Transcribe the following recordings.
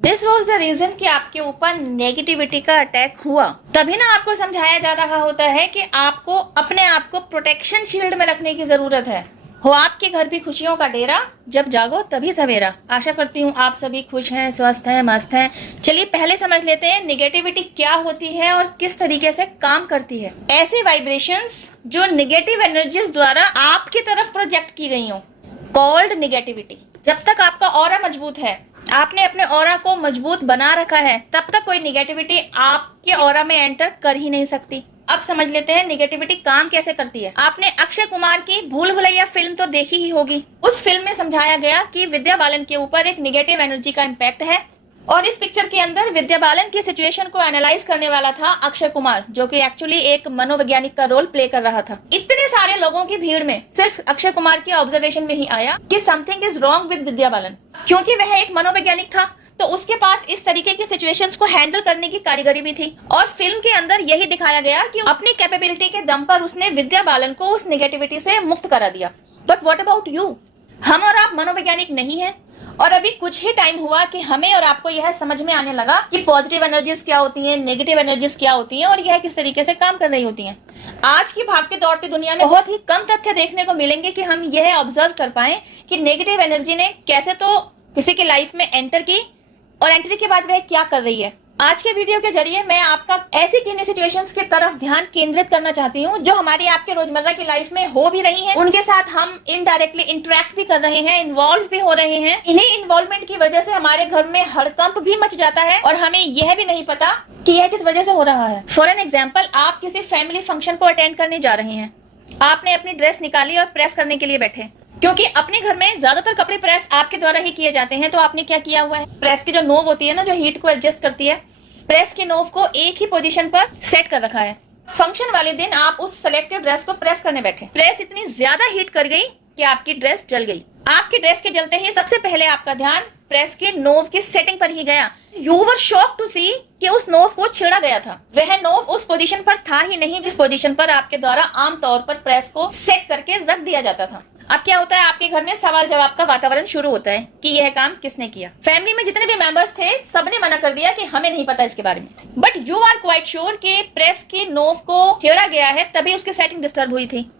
This was the reason कि आपके ऊपर नेगेटिविटी का अटैक हुआ। तभी ना आपको समझाया जा रहा होता है कि आपको अपने आप को प्रोटेक्शन शील्ड में रखने की जरूरत है। हो आपके घर भी खुशियों का डेरा, जब जागो तभी सवेरा। आशा करती हूँ आप सभी खुश हैं, स्वस्थ हैं, मस्त हैं। चलिए पहले समझ लेते हैं नेगेटिविटी क्या होती है और किस तरीके से काम करती है। ऐसी वाइब्रेशंस जो नेगेटिव एनर्जीज द्वारा आपकी तरफ प्रोजेक्ट की गई हो, कॉल्ड नेगेटिविटी। जब तक आपका ऑरा मजबूत है, आपने अपने ऑरा को मजबूत बना रखा है, तब तक कोई नेगेटिविटी आपके ऑरा में एंटर कर ही नहीं सकती। अब समझ लेते हैं नेगेटिविटी काम कैसे करती है। आपने अक्षय कुमार की भूल भुलैया फिल्म तो देखी ही होगी। उस फिल्म में समझाया गया कि विद्या बालन के ऊपर एक नेगेटिव एनर्जी का इम्पैक्ट है और इस पिक्चर के अंदर विद्या बालन की सिचुएशन को एनालाइज करने वाला था अक्षय कुमार, जो कि एक्चुअली एक मनोवैज्ञानिक का रोल प्ले कर रहा था। इतने सारे लोगों की भीड़ में सिर्फ अक्षय कुमार के ऑब्जर्वेशन में ही आया कि something is wrong with Vidya Balan. क्योंकि वह एक मनोवैज्ञानिक था तो उसके पास इस तरीके की सिचुएशंस को हैंडल करने की कारीगरी भी थी और फिल्म के अंदर यही दिखाया गया कि अपनी कैपेबिलिटी के दम पर उसने विद्या बालन को उस नेगेटिविटी से मुक्त करा दिया। But what about you? हम और आप मनोवैज्ञानिक नहीं हैं और अभी कुछ ही टाइम हुआ कि हमें और आपको यह समझ में आने लगा कि पॉजिटिव एनर्जीज क्या होती हैं, नेगेटिव एनर्जीज क्या होती हैं और यह किस तरीके से काम कर रही होती हैं। आज की भागती दौड़ती दुनिया में बहुत ही कम तथ्य देखने को मिलेंगे कि हम यह ऑब्जर्व कर पाए कि नेगेटिव एनर्जी ने कैसे तो किसी की लाइफ में एंटर की और एंट्री के बाद वह क्या कर रही है। आज के वीडियो के जरिए मैं आपका ऐसी किन्हीं सिचुएशंस की तरफ ध्यान केंद्रित करना चाहती हूँ जो हमारी आपके रोजमर्रा की लाइफ में हो भी रही हैं, उनके साथ हम इनडायरेक्टली इंटरेक्ट भी कर रहे हैं, इन्वॉल्व भी हो रहे हैं। इन्हीं इन्वॉल्वमेंट की वजह से हमारे घर में हड़कंप भी मच जाता है और हमें यह भी नहीं पता कि यह किस वजह से हो रहा है। फॉर एन एग्जाम्पल, आप किसी फैमिली फंक्शन को अटेंड करने जा रहे हैं। आपने अपनी ड्रेस निकाली और प्रेस करने के लिए बैठे। क्योंकि अपने घर में ज्यादातर कपड़े प्रेस आपके द्वारा ही किए जाते हैं, तो आपने क्या किया हुआ है, प्रेस की जो नोब होती है ना, जो हीट को एडजस्ट करती है, प्रेस की नोब को एक ही पोजीशन पर सेट कर रखा है। फंक्शन वाले दिन आप उस सिलेक्टेड ड्रेस को प्रेस करने बैठे। प्रेस इतनी ज्यादा हीट कर गई कि आपकी ड्रेस जल गई। आपकी ड्रेस के जलते ही सबसे पहले आपका ध्यान प्रेस के नोब की सेटिंग पर ही गया। यू वर शॉक टू सी कि उस नोब को छेड़ा गया था। वह नोब उस पोजीशन पर था ही नहीं जिस पोजीशन पर आपके द्वारा आमतौर पर प्रेस को सेट करके रख दिया जाता था। अब क्या होता है, आपके घर में सवाल जवाब का वातावरण शुरू होता है कि यह काम किसने किया। फैमिली में जितने भी मेंबर्स थे सबने मना कर दिया कि हमें नहीं पता इसके बारे में। But you are quite sure कि प्रेस की नोब को छेड़ा गया है, तभी उसकी सेटिंग डिस्टर्ब हुई थी।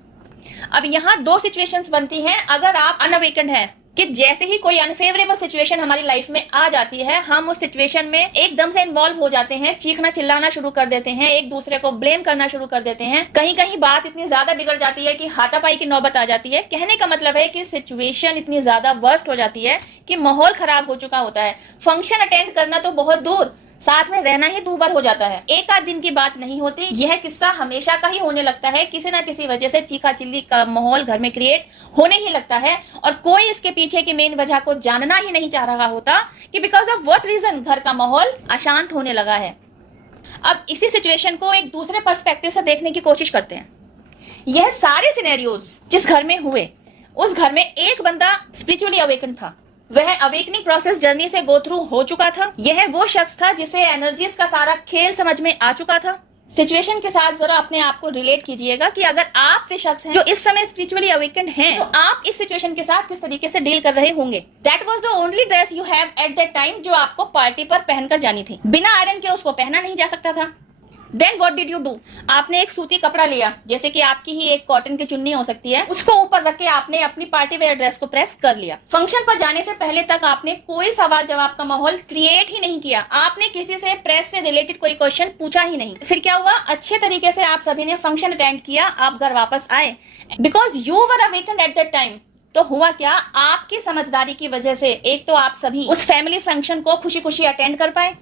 अब यहाँ दो सिचुएशंस बनती हैं अगर आप अनअवेकन्ड हैं कि जैसे ही कोई अनफेवरेबल सिचुएशन हमारी लाइफ में आ जाती है, हम उस सिचुएशन में एकदम से इन्वॉल्व हो जाते हैं, चीखना चिल्लाना शुरू कर देते हैं, एक दूसरे को ब्लेम करना शुरू कर देते हैं। कहीं कहीं बात इतनी ज्यादा बिगड़ जाती है कि हाथापाई की नौबत आ जाती है। कहने का मतलब है कि सिचुएशन इतनी ज्यादा वर्स्ट हो जाती है कि माहौल खराब हो चुका होता है। फंक्शन अटेंड करना तो बहुत दूर, साथ में रहना ही दूभर हो जाता है। एक आध दिन की बात नहीं होती, यह किस्सा हमेशा का ही होने लगता है। किसी ना किसी वजह से चीखा चिल्ली का माहौल घर में क्रिएट होने ही लगता है और कोई इसके पीछे की मेन वजह को जानना ही नहीं चाह रहा होता कि बिकॉज ऑफ व्हाट रीजन घर का माहौल अशांत होने लगा है। अब इसी सिचुएशन को एक दूसरे पर्सपेक्टिव से देखने की कोशिश करते हैं। यह सारे सिनेरियोज जिस घर में हुए, उस घर में एक बंदा स्पिरिचुअली अवेकन था। वह अवेकनिंग प्रोसेस जर्नी से गो थ्रू हो चुका था। यह वो शख्स था जिसे एनर्जीज का सारा खेल समझ में आ चुका था। सिचुएशन के साथ जरा अपने आप को रिलेट कीजिएगा कि अगर आप वे शख्स हैं जो इस समय स्पिरिचुअली अवेकन्ड हैं, तो आप इस सिचुएशन के साथ किस तरीके से डील कर रहे होंगे। That was the only dress you have at that time जो आपको पार्टी पर पहनकर जानी थी। बिना आयरन के उसको पहना नहीं जा सकता था। Then what did you do? आपने एक सूती कपड़ा लिया, जैसे कि आपकी ही एक कॉटन की चुन्नी हो सकती है, उसको ऊपर रख के आपने अपनी पार्टी वेयर ड्रेस को प्रेस कर लिया। फंक्शन पर जाने से पहले तक आपने कोई सवाल जवाब का माहौल क्रिएट ही नहीं किया। आपने किसी से प्रेस से रिलेटेड कोई क्वेश्चन पूछा ही नहीं। फिर क्या हुआ? अच्छे तरीके से आप सभी ने फंक्शन अटेंड किया, आप घर वापस आए because you were awakened at that time. तो हुआ क्या? आपकी समझदारी की वजह से एक तो आप सभी उस फैमिली फंक्शन को खुशी खुशी अटेंड कर पाए,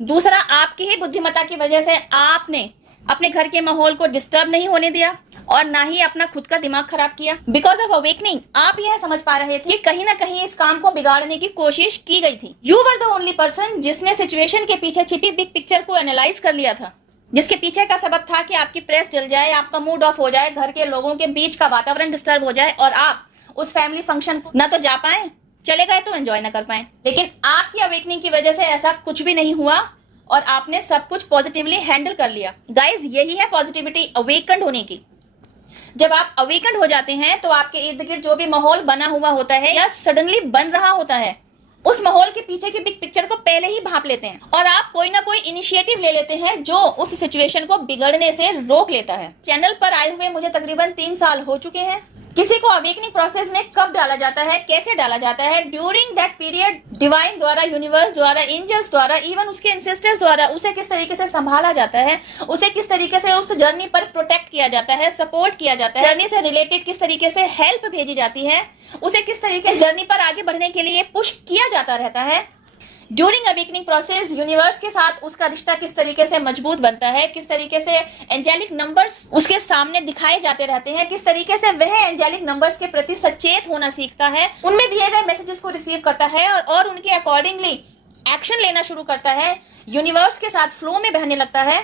दूसरा आपकी ही बुद्धिमत्ता की वजह से आपने अपने घर के माहौल को डिस्टर्ब नहीं होने दिया और ना ही अपना खुद का दिमाग खराब किया। बिकॉज ऑफ अवेकनिंग आप यह समझ पा रहे थे कि कहीं ना कहीं इस काम को बिगाड़ने की कोशिश की गई थी। You were the only person जिसने सिचुएशन के पीछे छिपी बिग पिक्चर को एनालाइज कर लिया था, जिसके पीछे का सबब था कि आपकी प्रेस जल जाए, आपका मूड ऑफ हो जाए, घर के लोगों के बीच का वातावरण डिस्टर्ब हो जाए और आप उस फैमिली फंक्शन को ना तो जा पाए, चले गए तो एंजॉय ना कर पाए। लेकिन आपकी अवेकनिंग की वजह से ऐसा कुछ भी नहीं हुआ और आपने सब कुछ पॉजिटिवली हैंडल कर लिया। गाइज, यही है पॉजिटिविटी अवेकन्ड होने की। जब आप अवेकन्ड हो जाते हैं तो आपके इर्द गिर्द जो भी माहौल बना हुआ होता है या सडनली बन रहा होता है, उस माहौल के पीछे की बिग पिक्चर को पहले ही भांप लेते हैं और आप कोई ना कोई इनिशिएटिव ले लेते हैं जो उस सिचुएशन को बिगड़ने से रोक लेता है। चैनल पर आए हुए मुझे तकरीबन 3 साल हो चुके हैं। किसी को अवेकनिंग प्रोसेस में कब डाला जाता है, कैसे डाला जाता है, ड्यूरिंग दैट पीरियड डिवाइन द्वारा, यूनिवर्स द्वारा, एंजल्स द्वारा, इवन उसके एंसेस्टर्स द्वारा उसे किस तरीके से संभाला जाता है, उसे किस तरीके से उस जर्नी पर प्रोटेक्ट किया जाता है, सपोर्ट किया जाता है, जर्नी से रिलेटेड किस तरीके से हेल्प भेजी जाती है, उसे किस तरीके से जर्नी पर आगे बढ़ने के लिए पुश किया जाता रहता है। ड्यूरिंग अवेकनिंग प्रोसेस यूनिवर्स के साथ उसका रिश्ता किस तरीके से मजबूत बनता है, किस तरीके से एंजेलिक नंबर्स उसके सामने दिखाए जाते रहते हैं, किस तरीके से वह एंजेलिक नंबर्स के प्रति सचेत होना सीखता है, उनमें दिए गए मैसेजेस को रिसीव करता है और उनके अकॉर्डिंगली एक्शन लेना शुरू करता है, यूनिवर्स के साथ फ्लो में बहने लगता है।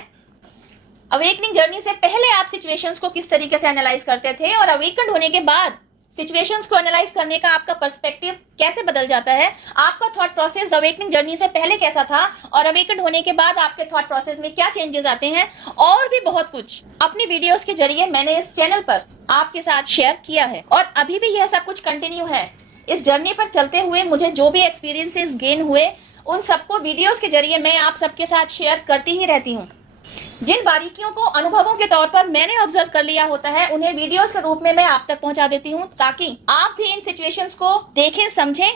अवेकनिंग जर्नी से पहले आप सिचुएशंस को किस तरीके से एनालाइज करते थे और अवेकन्ड होने के बाद सिचुएशंस को एनालाइज करने का आपका पर्सपेक्टिव कैसे बदल जाता है, आपका थॉट प्रोसेस अवेकनिंग जर्नी से पहले कैसा था और अवेकन्ड होने के बाद आपके थॉट प्रोसेस में क्या चेंजेस आते हैं, और भी बहुत कुछ अपनी वीडियोस के जरिए मैंने इस चैनल पर आपके साथ शेयर किया है और अभी भी यह सब कुछ कंटिन्यू है। इस जर्नी पर चलते हुए मुझे जो भी एक्सपीरियंसेस गेन हुए उन सबको वीडियोस के जरिए मैं आप सबके साथ शेयर करती ही रहती हूँ। जिन बारीकियों को अनुभवों के तौर पर मैंने ऑब्जर्व कर लिया होता है उन्हें वीडियोस के रूप में मैं आप तक पहुंचा देती हूं ताकि आप भी इन सिचुएशंस को देखें, समझें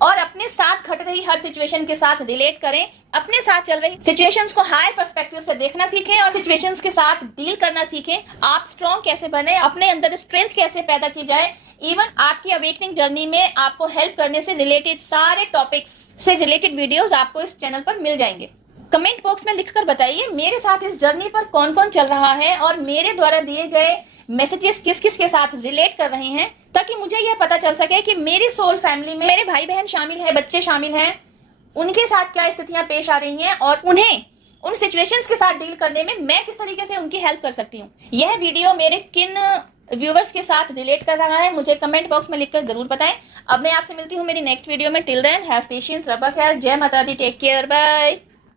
और अपने साथ घट रही हर सिचुएशन के साथ रिलेट करें, अपने साथ चल रही सिचुएशंस को हायर पर्सपेक्टिव से देखना सीखें और सिचुएशंस के साथ डील करना सीखें। आप स्ट्रॉन्ग कैसे बने, अपने अंदर स्ट्रेंथ कैसे पैदा की जाए, इवन आपकी अवेकनिंग जर्नी में आपको हेल्प करने से रिलेटेड सारे टॉपिक्स से रिलेटेड वीडियोस आपको इस चैनल पर मिल जाएंगे। कमेंट बॉक्स में लिखकर बताइए मेरे साथ इस जर्नी पर कौन कौन चल रहा है और मेरे द्वारा दिए गए मैसेजेस किस किस के साथ रिलेट कर रहे हैं, ताकि मुझे यह पता चल सके कि मेरी सोल फैमिली में मेरे भाई बहन शामिल है, बच्चे शामिल हैं, उनके साथ क्या स्थितियां पेश आ रही हैं और उन्हें उन सिचुएशंस के साथ डील करने में मैं किस तरीके से उनकी हेल्प कर सकती हूँ। यह वीडियो मेरे किन व्यूवर्स के साथ रिलेट कर रहा है मुझे कमेंट बॉक्स में लिखकर जरूर बताएं। अब मैं आपसे मिलती हूँ मेरी नेक्स्ट वीडियो में। टिल देन हैव पेशेंस, रब ख्याल, जय माता दी, टेक केयर, बाय।